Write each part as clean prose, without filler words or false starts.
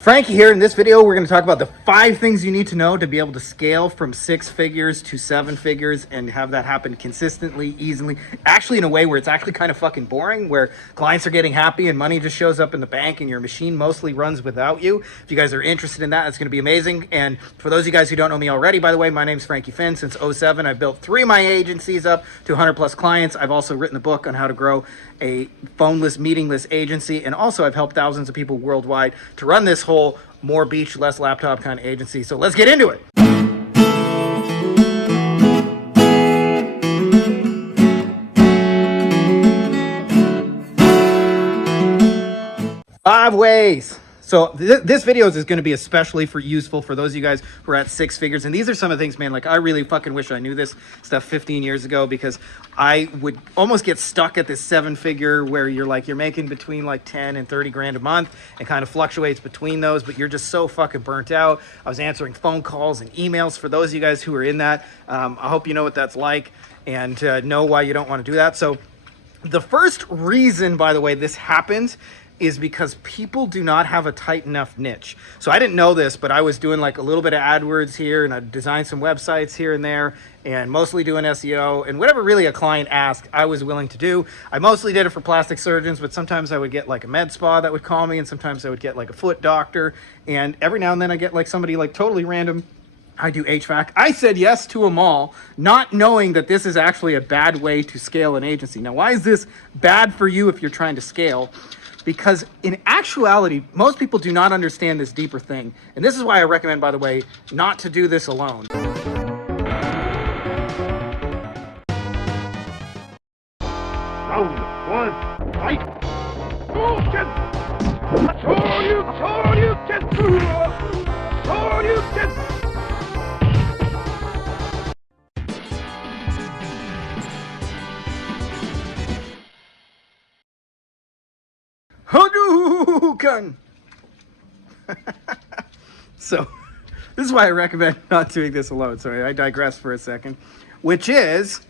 Frankie here. In this video, we're going to talk about the 5 things you need to know to be able to scale from 6 figures to 7 figures and have that happen consistently, easily, actually in a way where it's actually kind of fucking boring, where clients are getting happy and money just shows up in the bank and your machine mostly runs without you. If you guys are interested in that, it's going to be amazing. And for those of you guys who don't know me already, by the way, my name's Frankie Finn. Since 07, I've built 3 of my agencies up to 100 plus clients. I've also written a book on how to grow a phoneless, meetingless agency. And also I've helped thousands of people worldwide to run this whole more beach, less laptop kind of agency. So let's get into it. Five ways. So this video is going to be especially useful for those of you guys who are at 6 figures. And these are some of the things, man, like I really fucking wish I knew this stuff 15 years ago, because I would almost get stuck at this 7-figure where you're making between like 10 and 30 grand a month and kind of fluctuates between those, but you're just so fucking burnt out. I was answering phone calls and emails for those of you guys who are in that. I hope you know what that's like and know why you don't want to do that. So the first reason, by the way, this happens is because people do not have a tight enough niche. So I didn't know this, but I was doing like a little bit of AdWords here, and I designed some websites here and there, and mostly doing SEO, and whatever really a client asked, I was willing to do. I mostly did it for plastic surgeons, but sometimes I would get like a med spa that would call me, and sometimes I would get like a foot doctor, and every now and then I get like somebody like totally random. I do HVAC. I said yes to them all, not knowing that this is actually a bad way to scale an agency. Now, why is this bad for you if you're trying to scale? Because in actuality, most people do not understand this deeper thing. And this is why I recommend, by the way, not to do this alone. Round 1, fight! Shoryuken! Shoryuken! Shoryuken! Hadouken! So, this is why I recommend not doing this alone. Sorry, I digress for a second. Which is,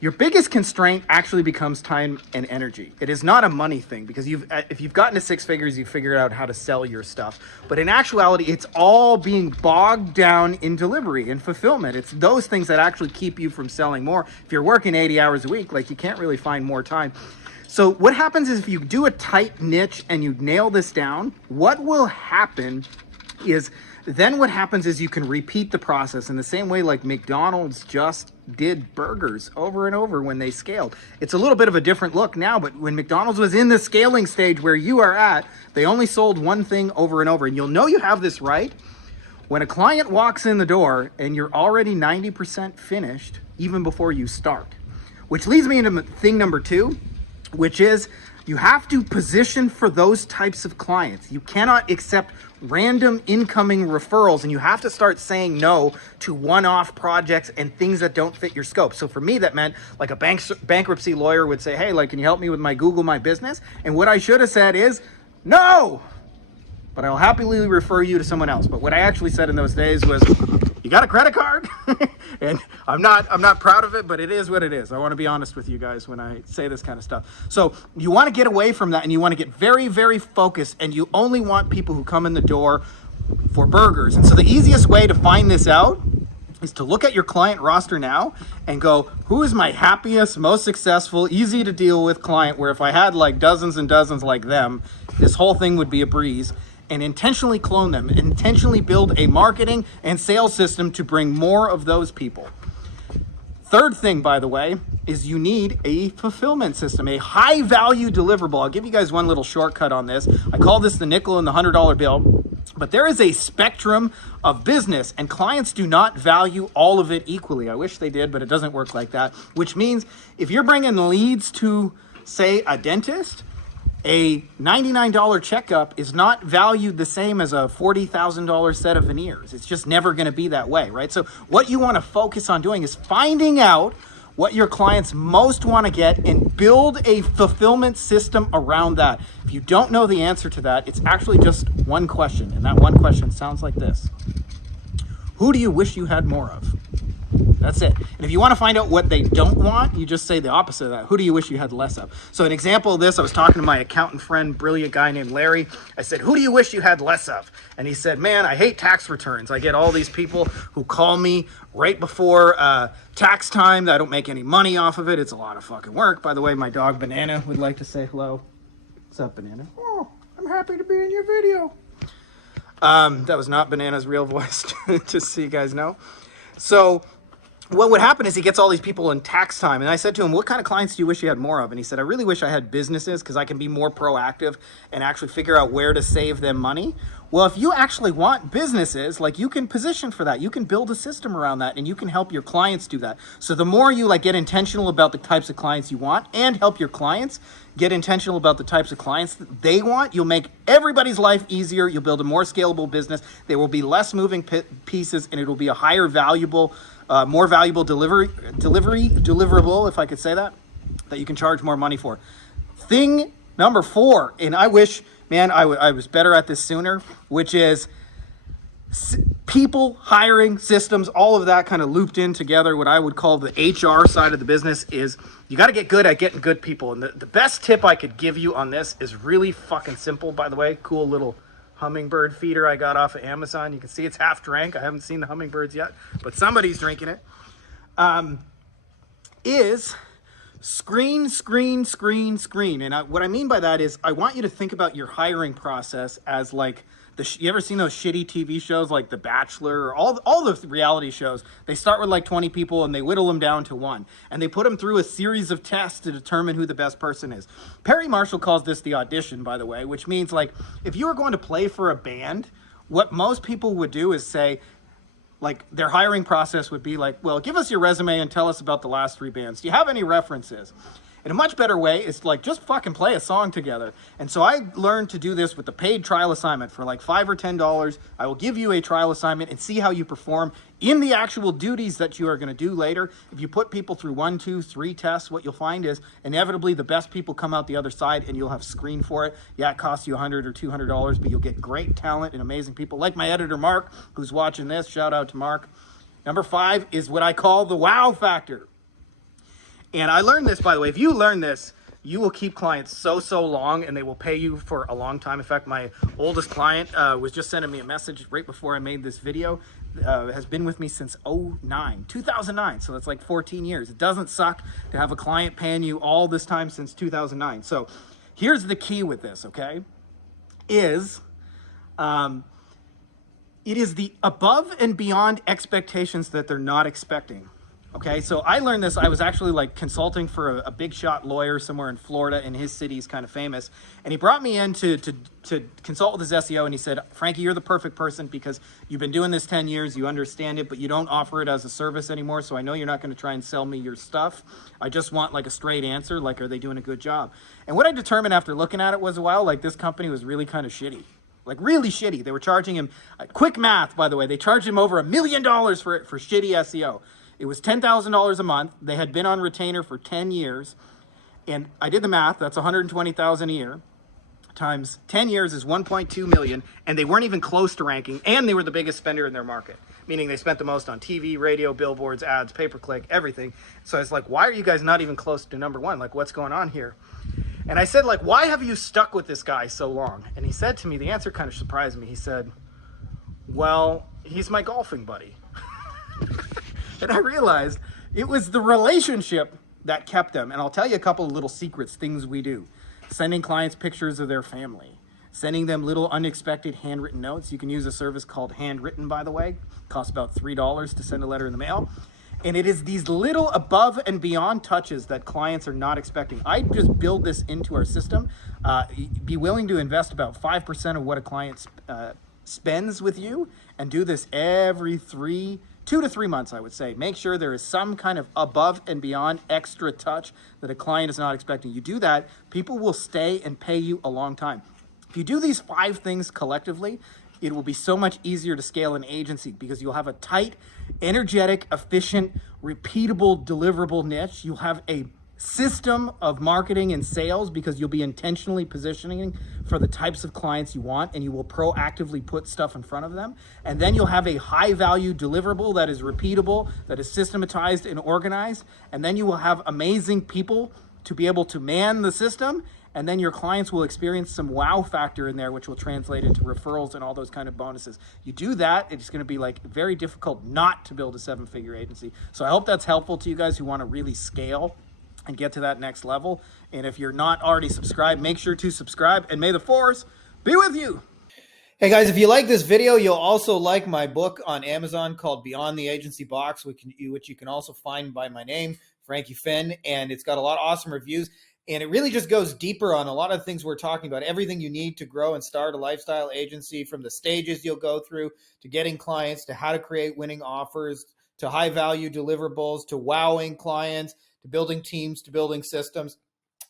your biggest constraint actually becomes time and energy. It is not a money thing, because if you've gotten to 6 figures, you've figured out how to sell your stuff. But in actuality, it's all being bogged down in delivery and fulfillment. It's those things that actually keep you from selling more. If you're working 80 hours a week, like you can't really find more time. So what happens is if you do a tight niche and you nail this down, what will happen is you can repeat the process in the same way like McDonald's just did burgers over and over when they scaled. It's a little bit of a different look now, but when McDonald's was in the scaling stage where you are at, they only sold one thing over and over. And you'll know you have this right when a client walks in the door and you're already 90% finished even before you start. Which leads me into thing number 2, which is you have to position for those types of clients. You cannot accept random incoming referrals, and you have to start saying no to one-off projects and things that don't fit your scope. So for me, that meant like a bankruptcy lawyer would say, hey, like, can you help me with my Google My Business? And what I should have said is, no, but I'll happily refer you to someone else. But what I actually said in those days was, you got a credit card? And I'm not proud of it, but it is what it is. I want to be honest with you guys when I say this kind of stuff. So you want to get away from that, and you want to get very, very focused, and you only want people who come in the door for burgers. And so the easiest way to find this out is to look at your client roster now and go, who is my happiest, most successful, easy to deal with client, where if I had like dozens and dozens like them, this whole thing would be a breeze. And intentionally clone them, intentionally build a marketing and sales system to bring more of those people. Third thing, by the way, is you need a fulfillment system, a high value deliverable. I'll give you guys one little shortcut on this. I call this the nickel and the $100 bill, but there is a spectrum of business, and clients do not value all of it equally. I wish they did, but it doesn't work like that, which means if you're bringing leads to, say, a dentist, a $99 checkup is not valued the same as a $40,000 set of veneers. It's just never going to be that way, right? So what you want to focus on doing is finding out what your clients most want to get and build a fulfillment system around that. If you don't know the answer to that, it's actually just one question. And that one question sounds like this. Who do you wish you had more of? That's it. And if you want to find out what they don't want, you just say the opposite of that. Who do you wish you had less of? So an example of this, I was talking to my accountant friend, brilliant guy named Larry. I said, who do you wish you had less of? And he said, man, I hate tax returns. I get all these people who call me right before tax time. I don't make any money off of it. It's a lot of fucking work. By the way, my dog Banana would like to say hello. What's up, Banana? Oh, I'm happy to be in your video. That was not Banana's real voice, just so you guys know. So what would happen is he gets all these people in tax time. And I said to him, what kind of clients do you wish you had more of? And he said, I really wish I had businesses because I can be more proactive and actually figure out where to save them money. Well, if you actually want businesses, like you can position for that. You can build a system around that and you can help your clients do that. So the more you like get intentional about the types of clients you want and help your clients get intentional about the types of clients that they want, you'll make everybody's life easier. You'll build a more scalable business. There will be less moving pieces and it will be a higher valuable more valuable deliverable, if I could say that you can charge more money for. Thing number 4, and I wish, man, I was better at this sooner, which is people, hiring, systems, all of that kind of looped in together. What I would call the HR side of the business is you got to get good at getting good people. And the best tip I could give you on this is really fucking simple, by the way. Cool little hummingbird feeder I got off of Amazon. You can see it's half drank. I haven't seen the hummingbirds yet, but somebody's drinking it. Is screen. And what I mean by that is I want you to think about your hiring process as like, you ever seen those shitty TV shows like The Bachelor or all the reality shows? They start with like 20 people and they whittle them down to 1. And they put them through a series of tests to determine who the best person is. Perry Marshall calls this the audition, by the way, which means like if you were going to play for a band, what most people would do is say, like their hiring process would be like, well, give us your resume and tell us about the last 3 bands. Do you have any references? And a much better way is like just fucking play a song together. And so I learned to do this with the paid trial assignment for like $5 or $10. I will give you a trial assignment and see how you perform in the actual duties that you are going to do later. If you put people through 1, 2, 3 tests, what you'll find is inevitably the best people come out the other side and you'll have screened for it. Yeah, it costs you $100 or $200, but you'll get great talent and amazing people like my editor, Mark, who's watching this. Shout out to Mark. Number 5 is what I call the wow factor. And I learned this, by the way. If you learn this, you will keep clients so long and they will pay you for a long time. In fact, my oldest client was just sending me a message right before I made this video. Has been with me since 2009. So that's like 14 years. It doesn't suck to have a client paying you all this time since 2009. So here's the key with this, okay? It is the above and beyond expectations that they're not expecting. Okay, so I learned this. I was actually like consulting for a big shot lawyer somewhere in Florida, and his city is kind of famous. And he brought me in to consult with his SEO, and he said, Frankie, you're the perfect person because you've been doing this 10 years, you understand it, but you don't offer it as a service anymore, so I know you're not going to try and sell me your stuff. I just want like a straight answer, like are they doing a good job? And what I determined after looking at it was, well, like this company was really kind of shitty. Like really shitty. They were charging him, quick math, by the way, they charged him over $1 million for shitty SEO. It was $10,000 a month. They had been on retainer for 10 years. And I did the math. That's $120,000 a year times 10 years is 1.2 million. And they weren't even close to ranking. And they were the biggest spender in their market, meaning they spent the most on TV, radio, billboards, ads, pay-per-click, everything. So I was like, why are you guys not even close to number 1? Like, what's going on here? And I said, like, why have you stuck with this guy so long? And he said to me, the answer kind of surprised me. He said, well, he's my golfing buddy. And I realized it was the relationship that kept them. And I'll tell you a couple of little secrets, things we do. Sending clients pictures of their family. Sending them little unexpected handwritten notes. You can use a service called Handwritten, by the way. It costs about $3 to send a letter in the mail. And it is these little above and beyond touches that clients are not expecting. I just build this into our system. Be willing to invest about 5% of what a client spends with you and do this every 2 to 3 months, I would say. Make sure there is some kind of above and beyond extra touch that a client is not expecting. You do that, people will stay and pay you a long time. If you do these 5 things collectively, it will be so much easier to scale an agency because you'll have a tight, energetic, efficient, repeatable, deliverable niche. You'll have a system of marketing and sales, because you'll be intentionally positioning for the types of clients you want, and you will proactively put stuff in front of them. And then you'll have a high value deliverable that is repeatable, that is systematized and organized. And then you will have amazing people to be able to man the system. And then your clients will experience some wow factor in there, which will translate into referrals and all those kind of bonuses. You do that, it's going to be like very difficult not to build a 7-figure agency. So I hope that's helpful to you guys who want to really scale and get to that next level. And if you're not already subscribed, make sure to subscribe, and may the force be with you. Hey guys, if you like this video, you'll also like my book on Amazon called Beyond the Agency Box, which you can also find by my name, Frankie Finn, and it's got a lot of awesome reviews. And it really just goes deeper on a lot of things we're talking about, everything you need to grow and start a lifestyle agency, from the stages you'll go through to getting clients, to how to create winning offers, to high value deliverables, to wowing clients, to building teams, to building systems,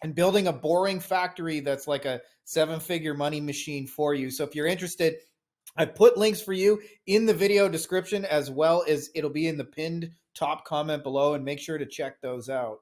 and building a boring factory that's like a 7-figure money machine for you. So if you're interested, I put links for you in the video description, as well as it'll be in the pinned top comment below, and make sure to check those out.